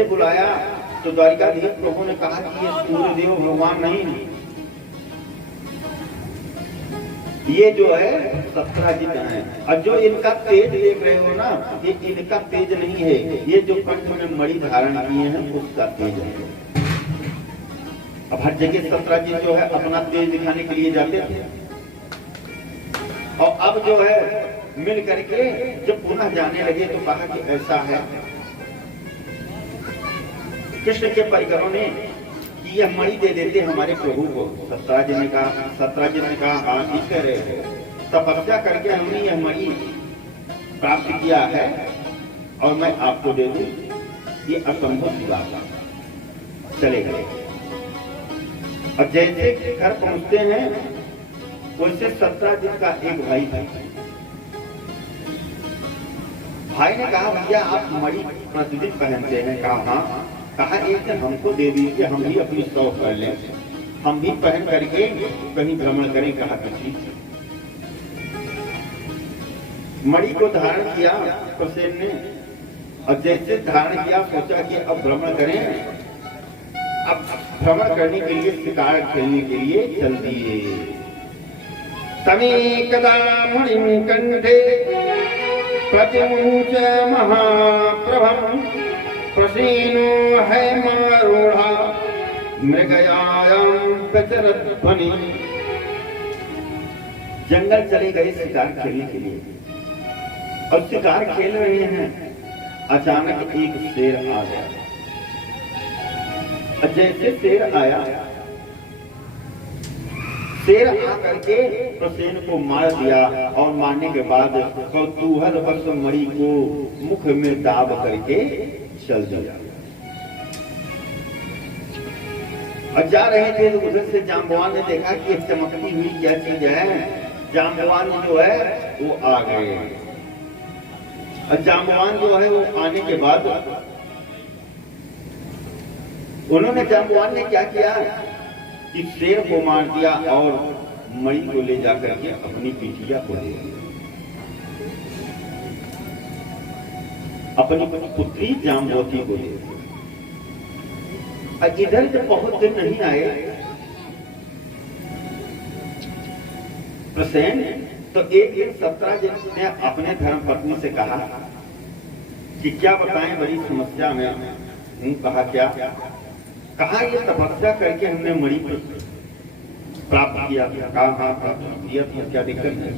जैसे बुलाया तो द्वारिकाधीश प्रभु ने कहा कि ये सूर्यदेव भगवान नहीं, ये जो है सत्राजित है। और जो इनका तेज देख रहे हो ना, ये इनका तेज नहीं है, ये जो कंठ में मणि धारण किए हैं उसका तेज है। अब हर जगह सत्राजित जो है अपना तेज दिखाने के लिए जाते थे, और अब जो है मिल करके जब पुनः जाने लगे तो कहा कि ऐसा है। कृष्ण के परिकरों ने कि यह मणि दे देते हमारे प्रभु को। सत्राजित ने कहा हाँ ठीक कह रहे हो, तपस्या करके हमने यह मणि प्राप्त किया है और मैं आपको दे दूं, ये असंभव की बात है। चले गए और जैसे घर पहुंचते हैं वैसे सत्राजित का एक भाई था। भाई ने कहा भैया आप मणि प्रतिदिन पहनते हैं? कहा हाँ। कहा एक दिन हमको दे दीजिए, हम भी अपनी शौक कर लें, हम भी पहन करके कहीं भ्रमण करें। कहा कि ठीक। मणि को धारण किया प्रसेन ने, और जैसे धारण किया सोचा कि अब भ्रमण करें। अब भ्रमण करने के लिए, शिकार खेलने के लिए चल दिए। तमेकदा मणिं कंठे प्रतिमुंच महाप्रभं, प्रसेनो है मारूढ़ा मृगयायां प्रचरध्वनि। जंगल चले गए शिकार खेलने के लिए, और शिकार खेल रहे हैं, अचानक एक शेर आ गया। जैसे शेर आया, शेर आकर के प्रसेन को मार दिया, और मारने के बाद कौतूहल वश मणि को मुख में दाब करके चल दिया। और जा रहे थे तो उधर से जाम्बवान ने देखा कि एक चमकती हुई क्या चीज है। जाम्बवान जो है वो आ गए, और जाम्बवान जो है वो आने के बाद जाम्बवान ने क्या किया कि शेर को मार दिया और मणि को ले जाकर के अपनी बिटिया को दे दिया, अपनी पुत्री जाम्बवती को दे दिया। और इधर जब बहुत दिन नहीं आए प्रसेन, तो एक दिन सत्राजित ने अपने धर्मपत्नी से कहा कि क्या बताएं, बड़ी समस्या में हूं। कहा क्या? कहा ये तपस्या करके हमने मणि प्राप्त किया। कहा हाँ प्राप्त किया, तो क्या दिक्कत है?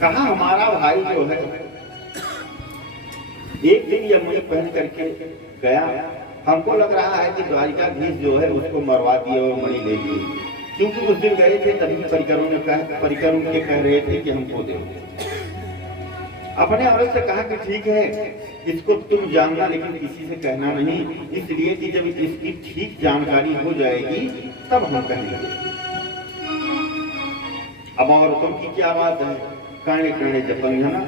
कहा हमारा भाई जो है एक दिन यह मणि पहन करके गया, हमको लग रहा है कि द्वारिकाधीश जो है उसको मरवा दिए और मणि ले लिए। क्योंकि उस दिन गए थे तभी परिकरों के कह रहे थे कि हमको दे। अपने औरत से कहा कि ठीक है, इसको तुम जानना लेकिन किसी से कहना नहीं, इसलिए कि जब इसकी ठीक जानकारी हो जाएगी तब हम कहेंगे। अब औरतों की क्या बात है, काने काने जपन है ना,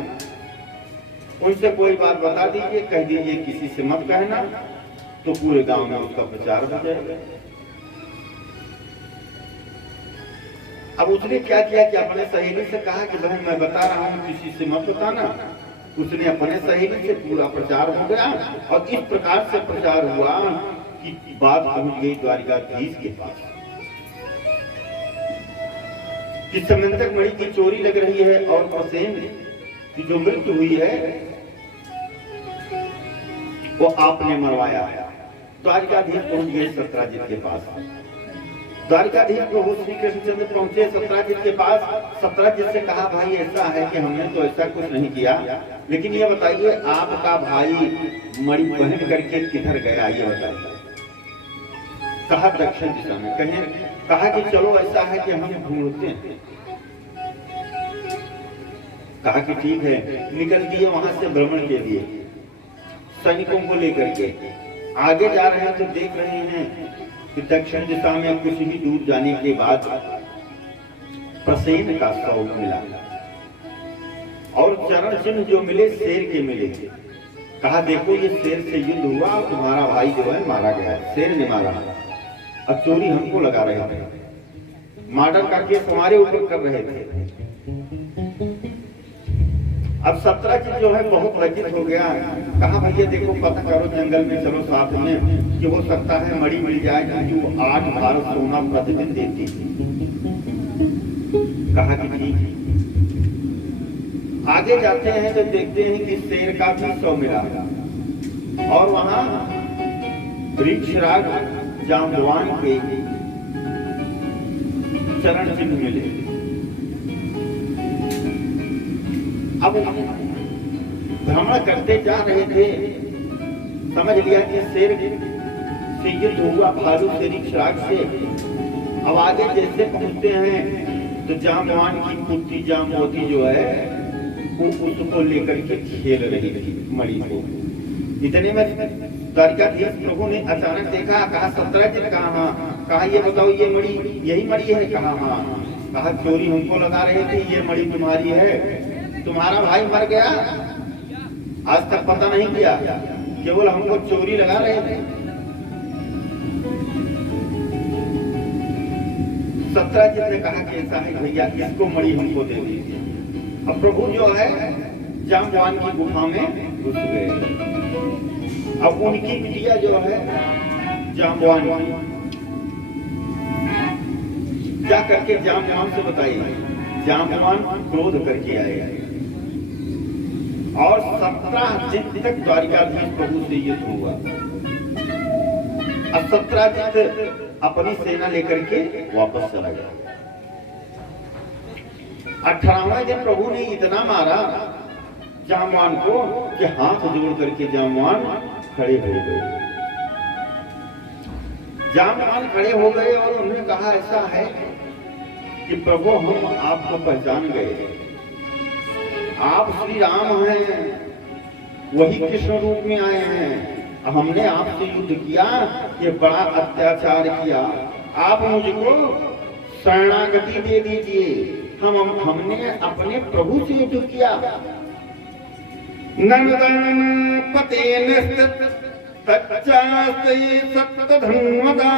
उनसे कोई बात बता दीजिए, कह दीजिए किसी से मत कहना, तो पूरे गांव में उसका प्रचार हो जाएगा। अब उसने क्या किया कि अपने सहेली से कहा कि बहन मैं बता रहा हूं, किसी से मत बताना। उसने अपने सहेली से पूरा प्रचार हो गया, और इस प्रकार से प्रचार हुआ कि बात पहुंच गई द्वारिकाधीश के पास। इस समय तक मणि की चोरी लग रही है, और प्रसेन की जो मृत्यु हुई है वो आपने मरवाया है। द्वारिकाधीश पहुंच गए सत्राजित के पास। द्वारिकाधीश प्रभु श्री कृष्णचंद्र पहुंचे सत्राजित के पास। सत्राजित से कहा भाई ऐसा है कि हमने तो ऐसा कुछ नहीं किया, लेकिन ये बताइए आपका भाई मणि पहन करके किधर गया, ये बताइए। कहा दक्षिण दिशा में। कहा कि चलो ऐसा है कि हम ढूंढते हैं। कहा कि ठीक है, निकल दिए वहां से भ्रमण के लिए सैनिकों को लेकर के। आगे जा रहे हैं तो देख रहे हैं कि दक्षिण दिशा में कुछ ही दूर जाने के बाद प्रसेन का शव मिला, और चरण चिन्ह जो मिले शेर के मिले। कहा देखो ये शेर से युद्ध हुआ, तुम्हारा भाई जो है मारा गया, शेर ने मारा। अब चोरी हमको लगा रहे थे, मर्डर का केस हमारे ऊपर कर रहे थे। अब सत्रजीत जो है बहुत लज्जित हो गया, कहा भैया देखो पता करो जंगल में चलो साथ में कि हो सकता है मणि मिल जाए क्योंकि वो 8 भार सोना प्रतिदिन देती। कहा कि ठीक। आगे जाते हैं तो देखते हैं कि शेर का भी 100 मिला और वहां वृक्षराज जाम्बवान के चरण चिन्ह मिले। अब भ्रमण करते जा रहे थे, समझ लिया कि शेर से युद्ध हुआ भालू से वृक्षराज से। अब आगे जैसे पहुंचते हैं तो जाम्बवान की पुत्री जाम्बवती जो है वो उसको लेकर के खेल रही थी मणि को। इतने में द्वारिकाधीश प्रभु ने अचानक देखा, कहा सत्रजीत कहा, कहा ये बताओ ये मणि यही मणि है? कहा हाँ। कहा चोरी हमको लगा रहे थे, ये मणि तुम्हारी है? तुम्हारा भाई मर गया, आज तक पता नहीं किया, केवल हमको चोरी लगा रहे थे। सत्रजीत ने कहा कि ऐसा है भैया, इसको मणि हमको दे दीजिए। अब प्रभु जो है जाम्बवान की गुफा में घुस गए। अब उनकी बिटिया जो है जाम्बवान क्या करके जाम्बवान से बताई। जाम्बवान क्रोध करके आए और 17 दिन तक द्वारिकाधीश प्रभु से युद्ध हुआ। अब 17 दिन अपनी सेना लेकर के वापस चला गया। 18वें दिन प्रभु ने इतना मारा जाम्बवान को कि हाथ जोड़ करके जाम्बवान खड़े हो गए। जाम्बवान खड़े हो गए और उन्होंने कहा ऐसा है कि प्रभु हम आपको पहचान गए, आप श्री राम हैं, वही कृष्ण रूप में आए हैं। हमने आपसे युद्ध किया, ये बड़ा अत्याचार किया, आप मुझको शरणागति दे दीजिए। हमने अपने प्रभु से युद्ध किया। नंदन पतेन तच्चास्ते सप्तधन्वता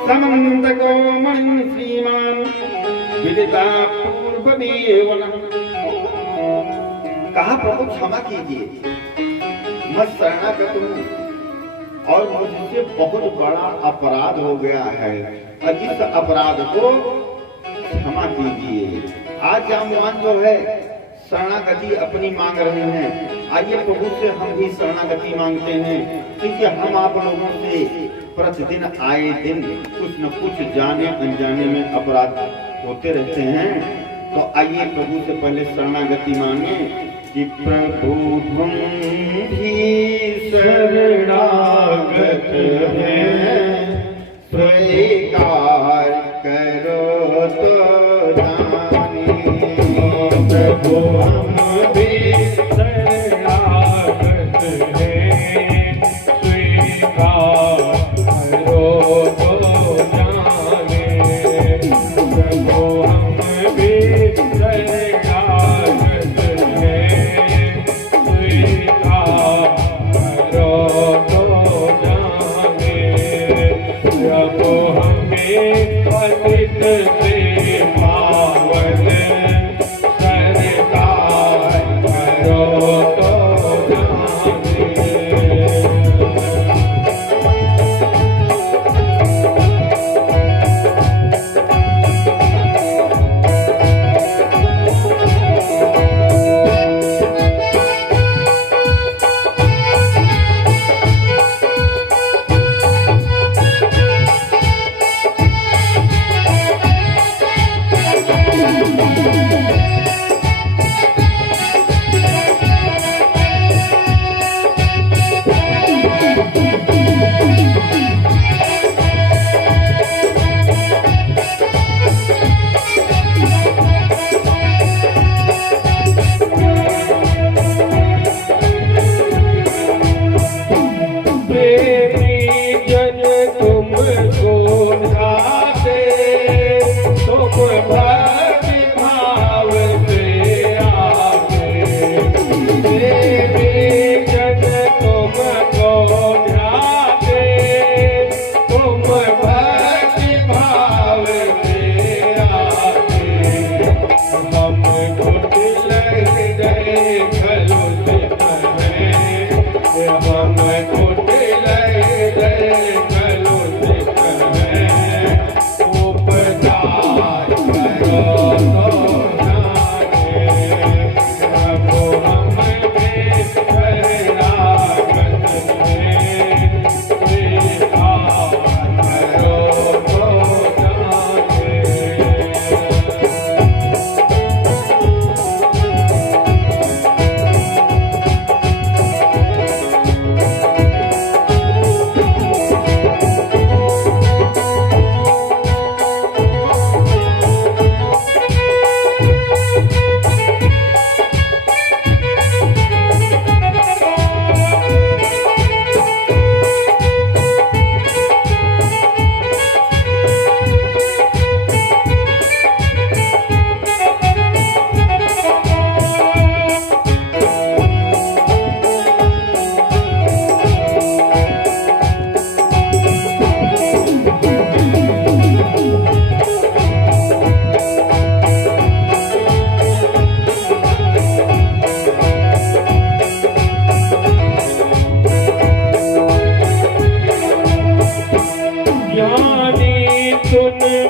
समन्तको मणि श्रीमान विदिता पूर्वमेव। कहा प्रभु क्षमा कीजिए, मैं शरणागत हूं और मुझसे बहुत बड़ा अपराध हो गया है और इस अपराध को क्षमा कीजिए। आज जाम्बवान जो है शरणागति अपनी मांग रहे हैं। आइए प्रभु से हम भी शरणागति मांगते हैं, क्योंकि हम आप लोगों से प्रतिदिन आए दिन कुछ न कुछ जाने अनजाने में अपराध होते रहते हैं। तो आइए प्रभु से पहले शरणागति मांगे कि प्रभु हम भी शरणागत हैं, स्वीकार करो तो जाने। प्रभु हम भी शरणागत हैं, स्वीकार करो तो जाने। प्रभु हम भी शरणागत हैं, स्वीकार करो तो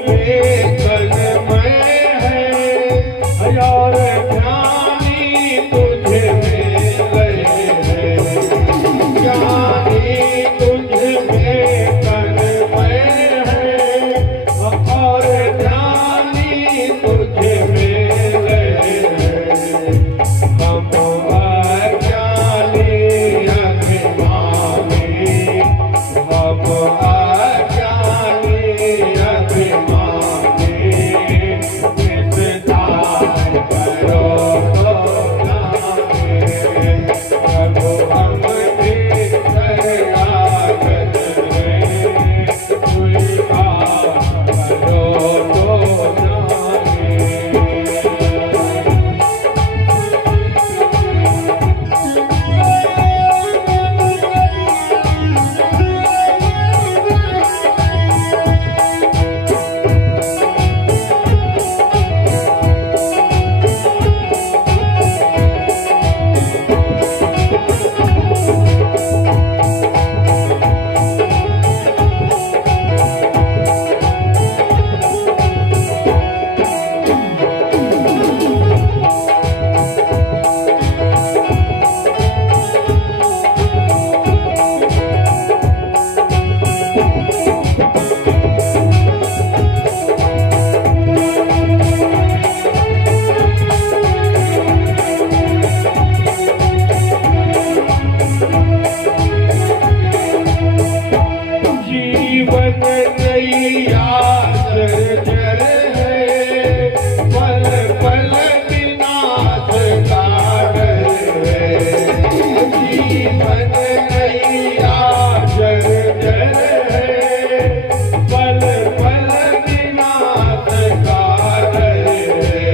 में तन्मय है, यार ज्ञानी तुझ में लय है, ज्ञानी तुझ में तन्मय है, और ज्ञानी तुझ में लय है। हम अज्ञानी अभिमानी, हम अज्ञानी अभिमानी, विस्तार करो तो जाने, प्रभु हम भी शरणागत हैं, स्वीकार करो तो जाने। जीवन नैया जर्जर है, पल पल विनाश का डर है। जीवन नैया जर्जर है, पल पल विनाश का डर है।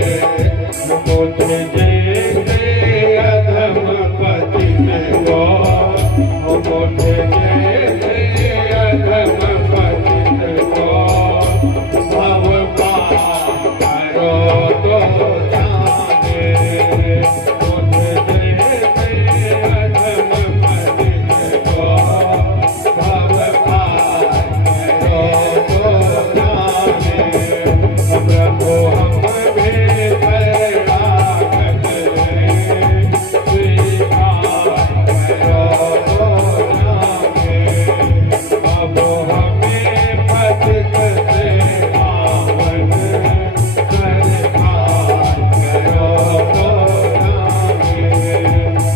मुझे जैसे अधम पतित को, मुझे जैसे अधम पतित को, भव पार करो तो जाने। मुझे जैसे अधम पतित को, भव पार करो तो जाने। प्रभु हम भी शरणागत हैं, स्वीकार करो तो जाने। अब हमें पथित से पावन, स्वीकार करो तो जाने।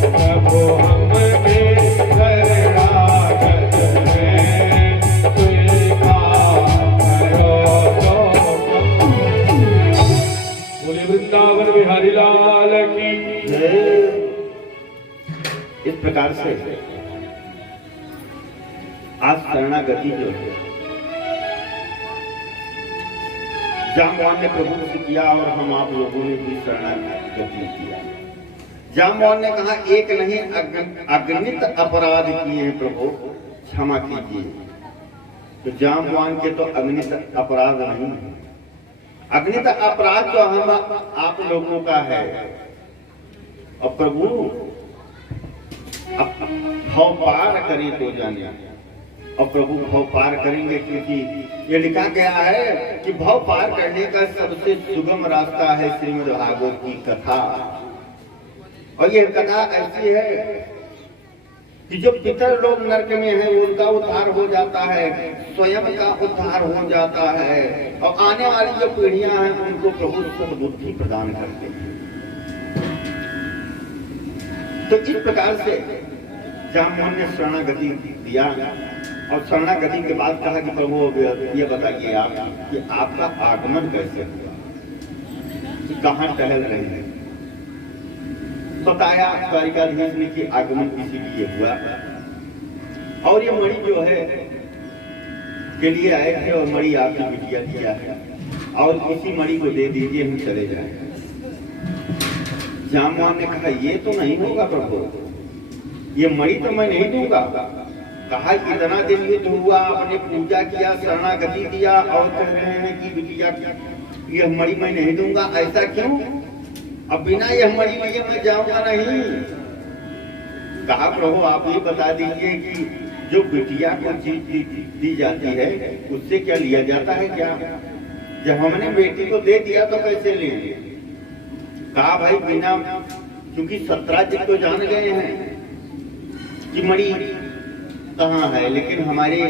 प्रभु हम भी शरणागत हैं, स्वीकार करो तो जाने। बोले वृंदावन बिहारी लाल की। इस प्रकार से आज शरणागति जो है जामवान ने प्रभु से किया और हम आप लोगों ने भी शरणागति किया। जामवान ने कहा एक नहीं अगणित अपराध किए हैं प्रभु, क्षमा कीजिए। तो जामवान के तो अगणित अपराध नहीं है, अगणित अपराध तो हम आप लोगों का है। और प्रभु भव पार करें तो जाने, और प्रभु भव पार करेंगे, क्योंकि ये लिखा गया है कि भव पार करने का सबसे सुगम रास्ता है श्रीमद् भागवत की कथा। और ये कथा ऐसी है कि जो पितर लोग नरक में है उनका उद्धार हो जाता है, स्वयं का उद्धार हो जाता है, और आने वाली जो पीढ़ियां हैं उनको प्रभु सद्बुद्धि प्रदान करते हैं। तो इस प्रकार से जामवान ने शरणागति दिया, और शरणागति के बाद कहा कि प्रभु ये बताइए आप कि आपका आगमन कैसे हुआ, कहाँ टहल रहे हैं। बताया द्वारिकाधीश ने कि आगमन इसीलिए हुआ, और ये मणि जो है के लिए आए थे, और मणि आपकी बिटिया दिया है, और इसी मणि को दे दीजिए, हम चले जाएंगे। जामवान ने कहा ये तो नहीं होगा प्रभु, ये मणि तो मैं नहीं दूंगा। कहा इतना दिन युद्ध हुआ, आपने पूजा किया, शरणागति दिया, और कह रहे हैं कि बिटिया यह मणि मैं नहीं दूंगा, ऐसा क्यों? अब बिना यह मणि लिए मैं जाऊंगा नहीं। कहा प्रभु आप ये बता दीजिए कि जो बिटिया को चीज दी जाती है उससे क्या लिया जाता है क्या? जब हमने बेटी को दे दिया तो कैसे लेंगे? कहा भाई बिना, क्योंकि 17 जी तो जान गए हैं कि मणि कहाँ है, लेकिन हमारी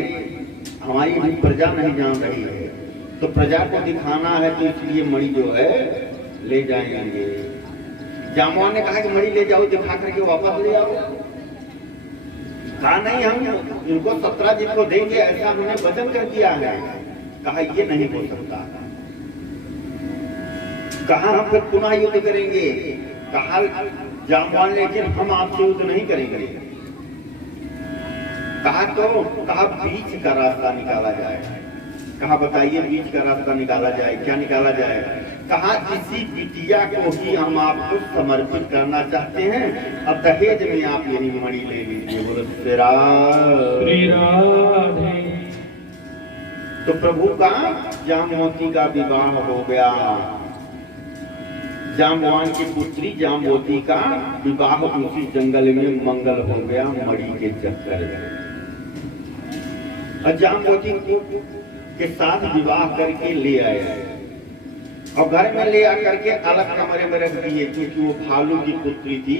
भी प्रजा नहीं जान रही है, तो प्रजा को दिखाना है, तो इसलिए मणि जो है ले जाएंगे। जामवान ने कहा कि मणि ले जाओ, दिखा करके वापस ले आओ। कहा नहीं, हम इनको 17 जी को देंगे, ऐसा हमने वचन कर दिया है। कहा ये नहीं हो सकता। कहा हम फिर पुनः युद्ध करेंगे। कहा जामवान लेकिन हम आपसे युद्ध नहीं करेंगे। कहा बीच का रास्ता निकाला जाए। कहा बताइए बीच का रास्ता निकाला जाए, क्या निकाला जाए? कहा इसी बिटिया को ही हम आपको समर्पित करना चाहते हैं, अब दहेज में आप यही मणि ले लीजिए। बोलो श्री राधे। तो प्रभु का जामवती का विवाह हो गया। जामवान की पुत्री जामवती का विवाह उसी जंगल में मंगल हो गया, मणि के चक्कर में। और जामवती के साथ विवाह करके ले आए और घर में ले आकर के अलग कमरे में रख दिए, क्योंकि वो भालू की पुत्री थी।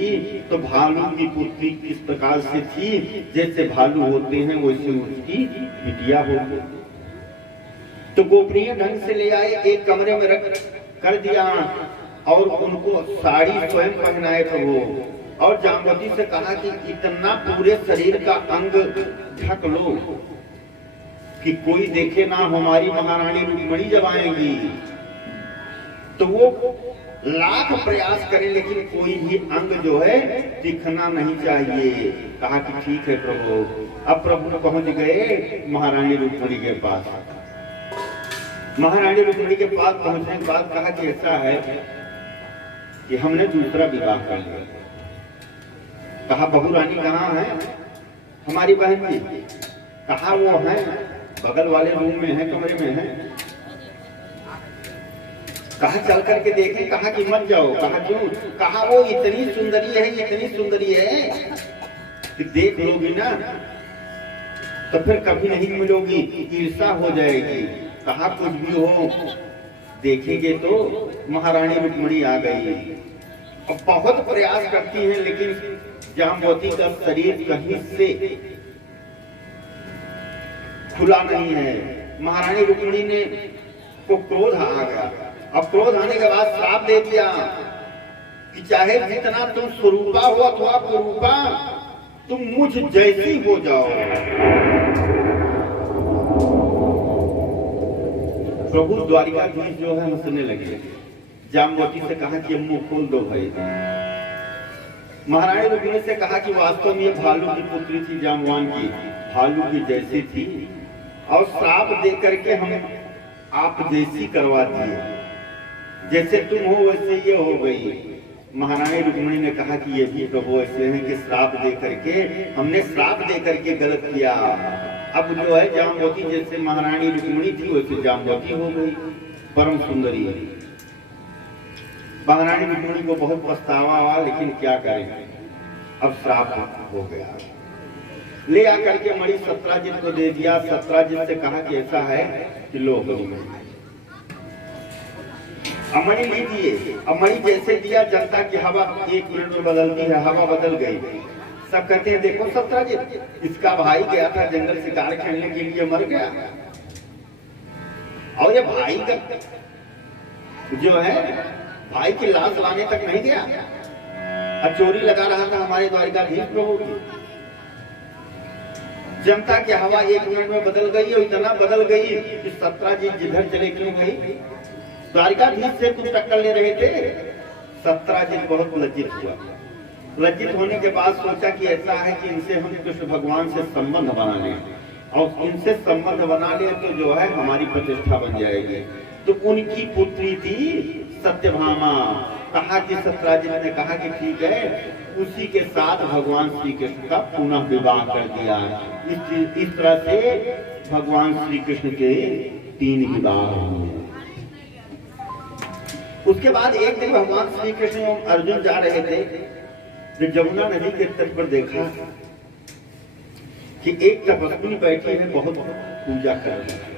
तो भालू की पुत्री किस प्रकार से थी, जैसे भालू होते हैं वैसे उसकी बिटिया होती। तो गोपनीय ढंग से ले आए, एक कमरे में रख कर दिया और उनको साड़ी स्वयं पहनाए प्रभु। और जामवती से कहा कि इतना पूरे शरीर का अंग ढक लो कि कोई देखे ना, हमारी महारानी रुक्मिणी जब आएंगी। तो वो लाख प्रयास करें लेकिन कोई भी अंग जो है दिखना नहीं चाहिए। कहा कि ठीक है प्रभु। अब प्रभु पहुंच गए महारानी रुक्मिणी के पास। महारानी रुक्मिणी के पास पहुंचने के बाद कहा कि ऐसा है कि हमने दूसरा विवाह कर लिया। कहा बहू रानी कहाँ है? हमारी बहन जी। कहा वो है बगल वाले रूम में है, कमरे में है। कहा चल करके देखें। कहा कि मत जाओ। कहा क्यों? कहा वो इतनी सुंदरी है, इतनी सुंदरी है कि देख लोगी ना तो फिर कभी नहीं मिलोगी, ईर्षा हो जाएगी। कहा कुछ भी हो देखेंगे। तो महारानी रुक्मिणी आ गई और बहुत प्रयास करती हैं, लेकिन जामवती का शरीर कहीं से खुला नहीं है। महारानी रुक्मिणी ने को क्रोध आ गया। अब क्रोध आने के बाद श्राप दे दिया कि चाहे जितना तुम स्वरूपा हो अथवा कुरूपा, तुम मुझ जैसी हो जाओ। प्रभु द्वारिकाधीश जो है हंसने लगे। जामवती से कहा कि मुंह खोल दो भाई। महारानी रुक्मिणी से कहा कि वास्तव में ये भालू की पुत्री थी, जामवान की, भालू की जैसी थी, और श्राप दे करके हम आप जैसी करवा दिए, जैसे तुम हो वैसे ये हो गई। महारानी रुक्मिणी ने कहा कि ये भी प्रभु ऐसे हैं कि श्राप दे करके, हमने श्राप दे करके गलत किया। अब जो है जामवती जैसे महारानी रुक्मिणी थी वैसे जामवती हो गई, परम सुंदरी है। महारानी रुक्मिणी को बहुत पछतावा हुआ, लेकिन क्या करें, अब श्राप हो गया। ले आकर के मणि 17 जी को दे दिया। 17 जी से कहा कि ऐसा है कि लो मणि लीजिए। अब मणि जैसे दिया, जनता की हवा 1 मिनट में बदलती है, हवा बदल गई। सब कहते हैं देखो 17 जी, इसका भाई गया था जंगल शिकार खेलने के लिए, मर गया, और ये भाई का जो है भाई की लाश लाने तक नहीं गया, अब चोरी लगा रहा था हमारे द्वारिकाधीश प्रभु की। जनता की हवा 1 मिनट में बदल गई, और इतना बदल गई कि 17 जी जिधर चले क्यों गई। द्वारिकाधीश से कुछ टक्कर ले रहे थे। 17 जी बहुत लज्जित हुआ। लज्जित होने के बाद सोचा कि ऐसा है कि इनसे हम कृष्ण भगवान से संबंध बना लें, और इनसे संबंध बना ले तो जो है हमारी प्रतिष्ठा बन जाएगी। तो उनकी पुत्री थी सत्यभामा। कहा कि 17 जी ने कहा कि ठीक है, उसी के साथ भगवान श्री कृष्ण का पुनः विवाह कर दिया। इस तरह से भगवान श्री कृष्ण के 3 विवाह हुए। उसके बाद एक दिन भगवान श्री कृष्ण और अर्जुन जा रहे थे, जो जमुना नदी के तट पर देखा कि एक तपस्विनी बैठी है, बहुत पूजा कर रही है।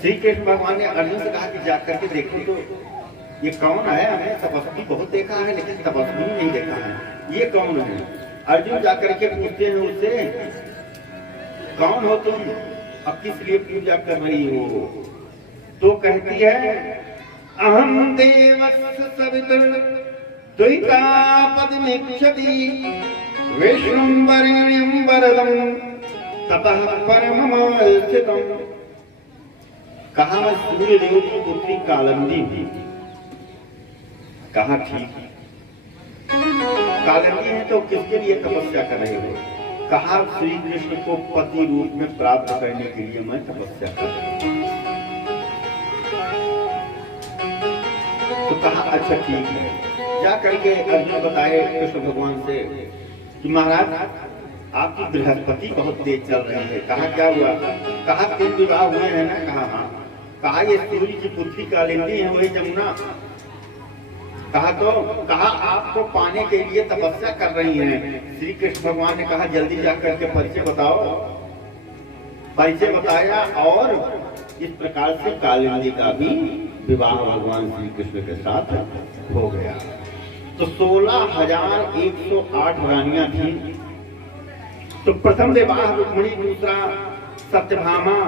श्री कृष्ण भगवान ने अर्जुन से कहा कि जा करके देखो तो ये कौन है, हमने तपस्वी बहुत देखा है लेकिन तपस्वी नहीं देखा है, ये कौन है। अर्जुन जाकर के पूछते हैं उससे, कौन हो तुम, अब किस लिए पूजा कर रही हो। तो कहती है, अहम देवस्य सवितुर द्वैतापदमिच्छति विष्णुं वरेण्यं वरदं ततः परमं स्थितम्। कहा मैं सूर्य देव की पुत्री कालिंदी हूं। कहा ठीक, कालिंदी है तो किसके लिए तपस्या कर रहे हो। कहा श्री कृष्ण को पति रूप में प्राप्त करने के लिए मैं तपस्या कर रहा हूं। तो कहा अच्छा ठीक है। जा करके अर्जुन बताए कृष्ण भगवान से कि महाराज आपकी बृहस्पति बहुत तेज चल रही है। कहा क्या हुआ। कहा 3 विवाह हुए हैं ना। कहा हाँ। कहा ये सूर्य की पुत्री कालिंदी है, वही जमुना। कहा तो कहा आपको पाने के लिए तपस्या कर रही हैं। श्री कृष्ण भगवान ने कहा जल्दी जाकर के परिचय बताओ। परिचय बताया और इस प्रकार से कालिंदी का भी विवाह भगवान श्री कृष्ण के साथ हो गया। तो 16,108 रानियां थी। तो प्रथम विवाह रुक्मिणी, दूसरा सत्यभामा,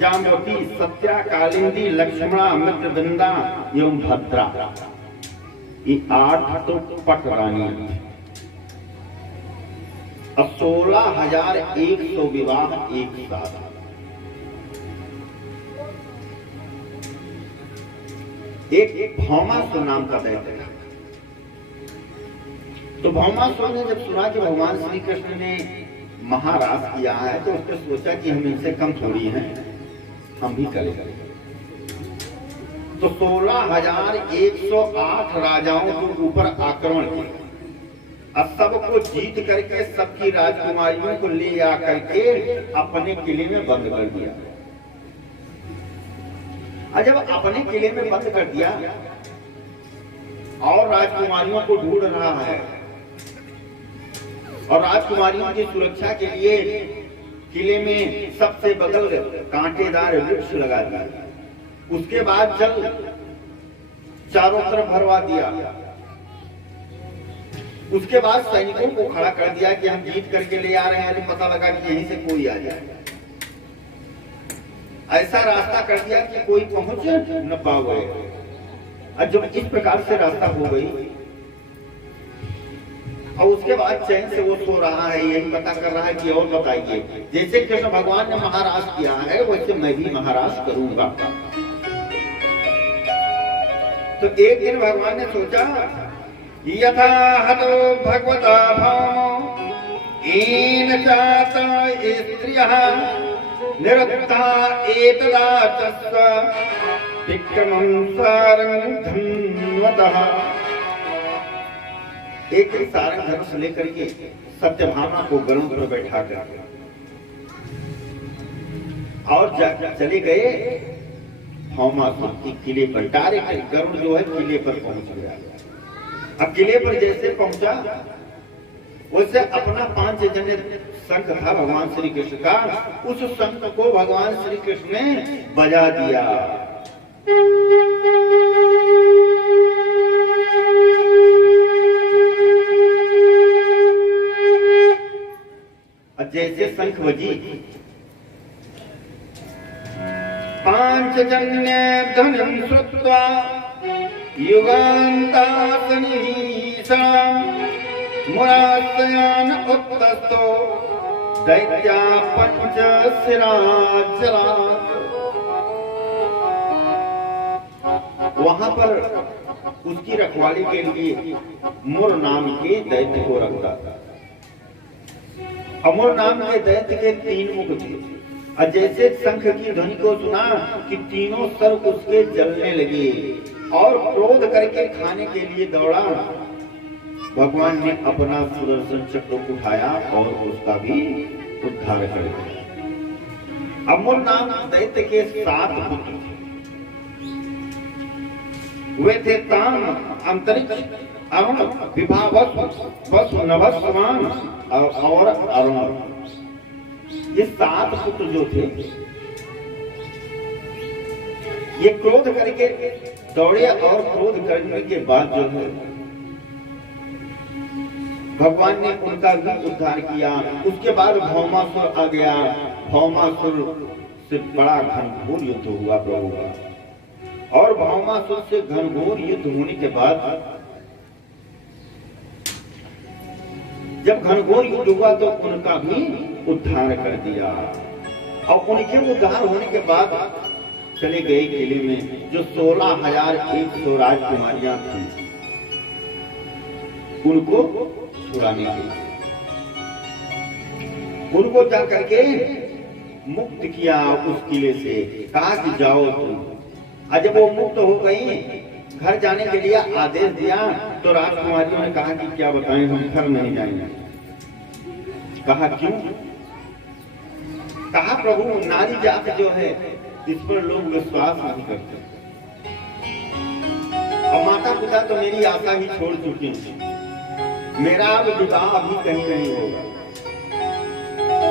जाम्बवती, सत्या, कालिंदी, लक्ष्मणा, मित्रवृंदा एवं भद्रा, ये 8 तो पट रानियां थी। अब 16,100 विवाह एक साथ। एक भौमासुर नाम का दैत्य था। तो भौमासुर ने जब सुना कि भगवान श्री कृष्ण ने महाराज किया है तो उसने सोचा कि हम इनसे कम थोड़ी हैं, हम भी करें। तो 16,108 राजाओं के ऊपर आक्रमण किया। अब सबको जीत करके सबकी राजकुमारियों को ले आकर के अपने किले में बंद कर दिया। और जब अपने किले में बंद कर दिया और राजकुमारियों को ढूंढ रहा है और राजकुमारियों की सुरक्षा के लिए किले में सबसे बगल कांटेदार वृक्ष लगा दिया। उसके बाद जल चारों तरफ भरवा दिया। उसके बाद सैनिकों को खड़ा कर दिया कि हम जीत करके ले आ रहे हैं, तो पता लगा कि यहीं से कोई आ जाए। ऐसा रास्ता कर दिया कि कोई पहुंच न पावे। और जब इस प्रकार से रास्ता हो गई और उसके बाद चैन से वो सो रहा है, यही पता कर रहा है कि और बताइए। जैसे कृष्ण भगवान ने महाराज किया है वैसे मैं भी महाराज करूंगा। तो एक दिन भगवान ने सोचा, यथा हतो भगवता भाव येन चाता स्त्रियः निरुक्ता एतदा तस्व विक्रमं सारं धन्वतः। एक ही सारंग धनुष लेकर के सत्यभामा को गरुड़ पर बैठा कर और चले गए भौमासुर के किले पर। डायरेक्ट गरुड़ जो है किले पर पहुंच गया। अब किले पर जैसे पहुंचा वैसे अपना 5 जने शंख था भगवान श्री कृष्ण का, उस शंख को भगवान श्री कृष्ण ने बजा दिया। जैसे शंख बजी 5 जन्य धनं श्रुत्वा युगान्तासनीसा मुरासयान उत्तस्तो दैत्या 5 शिराजरा। वहां पर उसकी रखवाली के लिए मुर नाम के दैत्य को रखता था। अमर नाम के दैत्य के 3 मुख थे। और जैसे शंख की ध्वनि को सुना कि तीनों सर उसके जलने लगे और क्रोध करके खाने के लिए दौड़ा। भगवान ने अपना सुदर्शन चक्र उठाया और उसका भी उद्धार कर दिया। अमर नाम दैत्य के 7 पुत्र थे। वे थे ताम, अंतरिक्ष, अरुण, विभावस्व, नभस्वान और अरुण। ये 7 पुत्र जो थे ये क्रोध करके दौड़े और क्रोध करने के बाद जो है भगवान ने उनका भी उद्धार किया। उसके बाद भौमासुर आ गया। भौमासुर से बड़ा घनघोर युद्ध हुआ प्रभु का। और भौमासुर से घनघोर युद्ध होने के बाद जब घनघोर युद्ध हुआ तो उनका भी उद्धार कर दिया। और उनके उद्धार होने के बाद चले गए किले में जो 16,100 राजकुमारियां थी उनको छुड़ाने के लिए उनको जा करके मुक्त किया उस किले से। कहा कि जाओ तुम। जब वो मुक्त हो गई घर जाने के लिए आदेश दिया तो राजकुमारियों ने कहा कि क्या बताएं हम घर नहीं जाएंगे। कहा क्यों? कहा प्रभु नारी जात जो है इस पर लोग विश्वास नहीं करते और माता पिता तो मेरी आशा ही छोड़ चुके हैं। मेरा अब विवाह अभी कहीं नहीं होगा।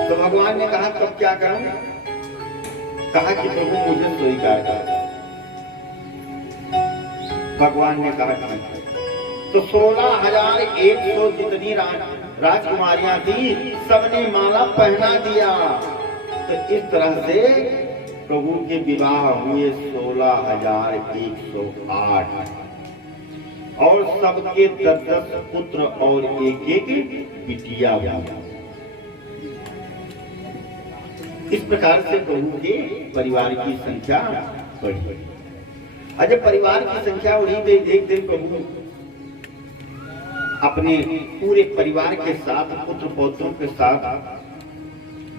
तो भगवान ने कहा तब क्या करूं? कहा कि प्रभु मुझे स्वीकार कर। भगवान ने कहा तो 16,100 जितनी राजकुमारियां थी सबने माला पहना दिया। तो इस तरह से प्रभु के विवाह हुए 16,108 और सबके 10 पुत्र और एक बिटिया हुआ। इस प्रकार से प्रभु के परिवार की संख्या बढ़ी। जब परिवार की संख्या बढ़ी तो एक दिन प्रभु अपने पूरे परिवार के साथ पुत्र पौत्रों के साथ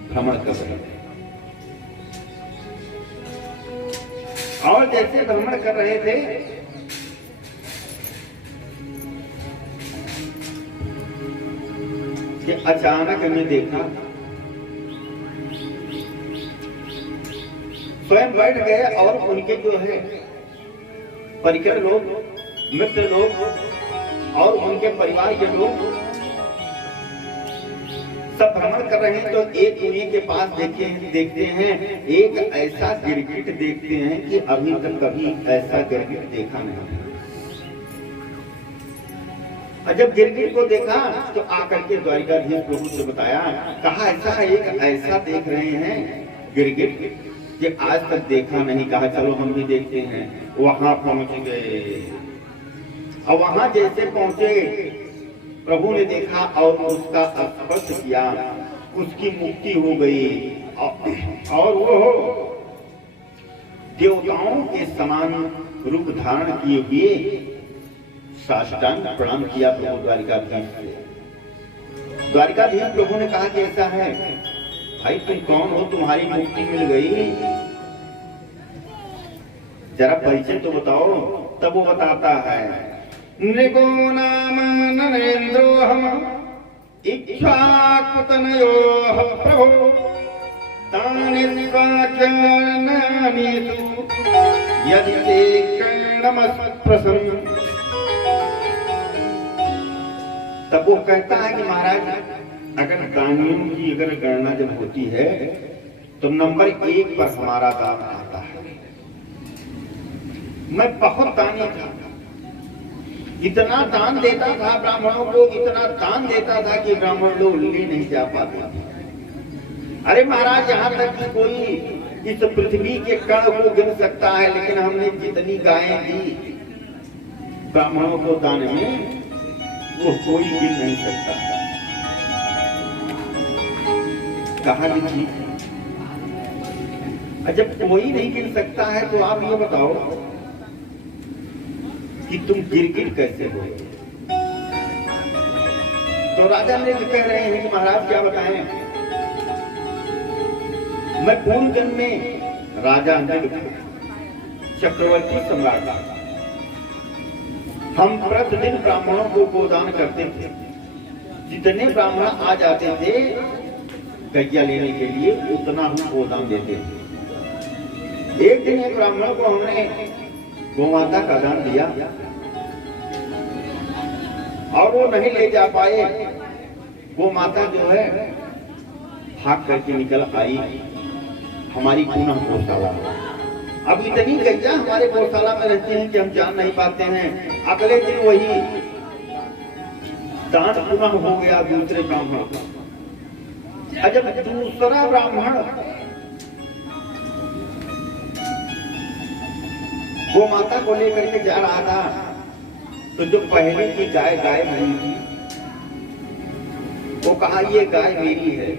भ्रमण कर रहे थे। और जैसे भ्रमण कर रहे थे कि अचानक हमने देखा स्वयं बैठ गए और उनके जो है परिकर लोग, मित्र लोग और उनके परिवार के लोग सब भ्रमण कर रहे हैं। तो एक उन्हीं के पास देखते हैं एक ऐसा गिरगिट देखते हैं कि अभी तक कभी ऐसा गिरगिट देखा नहीं। और जब गिरगिट को देखा तो आकर के द्वारिकाधीश प्रभु से बताया। कहा ऐसा देख रहे हैं गिरगिट कि आज तक देखा नहीं। कहा चलो हम भी देखते हैं। वहां पहुंच गए और वहां जैसे पहुंचे प्रभु ने देखा और उसका स्पर्श किया, उसकी मुक्ति हो गई और वो देवताओं के समान रूप धारण किए हुए साष्टांग प्रणाम किया प्रभु द्वारिकाधीश से। द्वारिकाधीश प्रभु ने कहा कि ऐसा है भाई तुम कौन हो, तुम्हारी मुक्ति मिल गई, जरा परिचय तो बताओ। तब वो बताता है नृगो नाम नरेन्द्रोऽहम् इक्ष्वाकुतनयोः प्रभो तानि स्वाचारणानीषु यदि ते कर्णमस्पृशम्। तब वो कहता है कि महाराज अगर दानियों की अगर गणना जब होती है तो नंबर 1 पर हमारा दान आता है। मैं बहुत दानी था, इतना दान देता था ब्राह्मणों को, इतना दान देता था कि ब्राह्मण लोग ले नहीं जा पाते। अरे महाराज यहाँ तक कि कोई इस पृथ्वी के कण को गिन सकता है, लेकिन हमने जितनी गायें दी ब्राह्मणों को दान में वो कोई गिन नहीं सकता। कहा लिखी जब कोई नहीं गिन सकता है तो आप ये बताओ कि तुम गिरगिट कैसे हो? तो राजा ने कह रहे हैं कि महाराज क्या बताएं, मैं पूर्व जन्म में राजा नल चक्रवर्ती सम्राट, हम प्रतिदिन ब्राह्मणों को गोदान करते थे। जितने ब्राह्मण आ जाते थे गैया लेने के लिए उतना हम गोदान देते थे। एक दिन एक ब्राह्मण को हमने गोमाता का दान दिया और वो नहीं ले जा पाए। गोमाता जो है भाग करके निकल आई हमारी पुनः गौशाला। अब इतनी गैया हमारे गौशाला में रहती हैं कि हम जान नहीं पाते हैं। अगले दिन वही दान पुनः हो गया दूसरे ब्राह्मण का। जब दूसरा ब्राह्मण वो माता को लेकर के जा रहा था, तो जो पहले की गाय गायब हुई थी, वो कहा ये गाय मेरी है।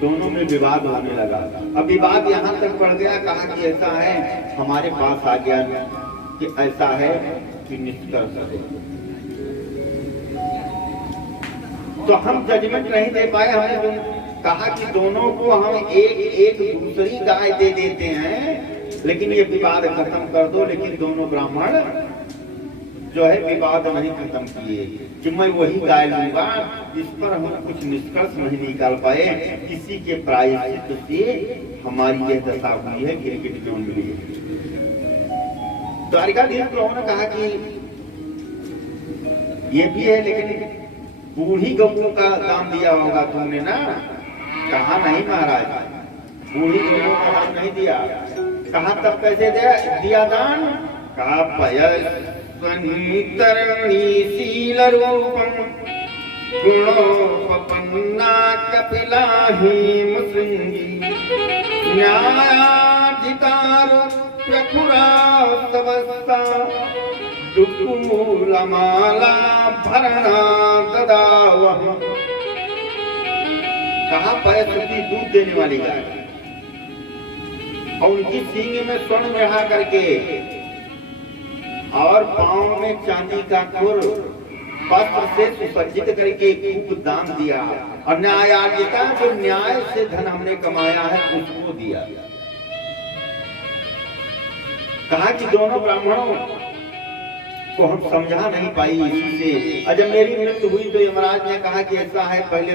दोनों में विवाद होने लगा। अब विवाद यहाँ तक बढ़ गया, कहा कि ऐसा है, हमारे पास आ गया कि ऐसा है कि निष्कर्ष है। तो हम जजमेंट नहीं दे पाए। हमने कहा कि दोनों को हम एक दूसरी गाय दे देते हैं, लेकिन ये विवाद खत्म कर दो। लेकिन दोनों ब्राह्मण जो है विवाद नहीं खत्म किए कि मैं वही गाय लूंगा। इस पर हम कुछ निष्कर्ष नहीं निकाल पाए। किसी के प्रायश्चित से हमारी यह दशा हुई है, गिरगिट क्यों मिली है। द्वारिकाधीश लोगों ने कहा कि ये भी है, लेकिन बूढ़ी गौ का दाम दिया होगा तुमने ना। कहा नहीं महाराज, बूढ़ी गौ का दाम नहीं दिया। कहा तब कैसे दिया दान? कहा पयस्वनीतरणीशील रूपम गुणोपपन्ना कपिला हीम श्रृंगी न्यायाधिकारुप्यखुरा तवस्ता दुकूलमाला भरणा ददावह। कहा पयस्वती दूध देने वाली गाय, और उनकी सींग में स्वर्ण बढ़ा करके और पांव में चांदी का खुर वस्त्र से सुसज्जित करके खूब दान दिया। और न्यायाधिका जो न्याय से धन हमने कमाया है उसको दिया। कहा कि दोनों ब्राह्मणों को हम समझा नहीं पाई इसी से। और जब मेरी मृत्यु हुई तो यमराज ने कहा कि ऐसा है, पहले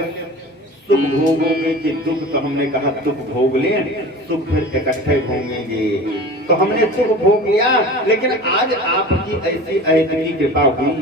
सुख भोगोगे कि दुख? तो हमने कहा दुख भोग लें, सुख फिर इकट्ठे भोगेंगे। तो हमने सुख भोग लिया, लेकिन आज आपकी ऐसी अहेतुकी कृपा हुई